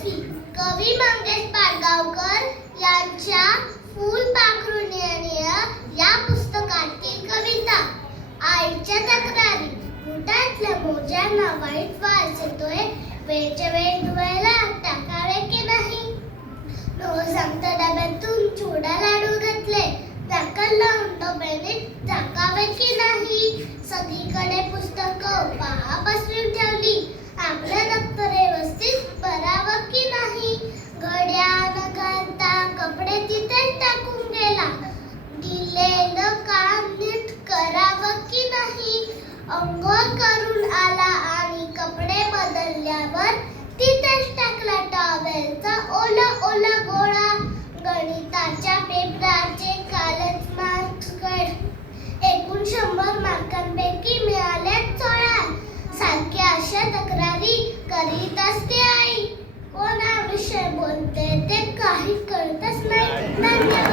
यशस्वी कवी मंगेश पाडगावकर यांच्या फुलपाखरूनिय या पुस्तकातील कविता. आईच्या तक्रारी. बुटातल्या मोज्यांना वाईट वास येतोय, वेळच्या वेळ धुवायला टाकावे की नाही. न सांगता डब्यातून चिवडा लाडू घेतले, झाकण लावून डब्याने झाकावे की नाही. सगळीकडे पुस्तकं पहा पसरून ठेवली, आपलं दप्तर व्यवस्थित भरावं की नाही. घड्या न घालता कपडे तिथेच टाकून गेला, दिलेलं काम नीट करावं की नाही. अंघोळ करून आला आणि कपडे बदलल्यावर तिथेच टाकला टॉवेलचा ओला ओला गोळा. गणिताच्या पेपराचे कालच मार्क्स एकूण 100 मार्कांपैकी मिळाले 16. सारख्या अशा तक्रारी करीत असते आई. कोणाविषयी बोलते ते काही कळतच नाही. धन्यवाद.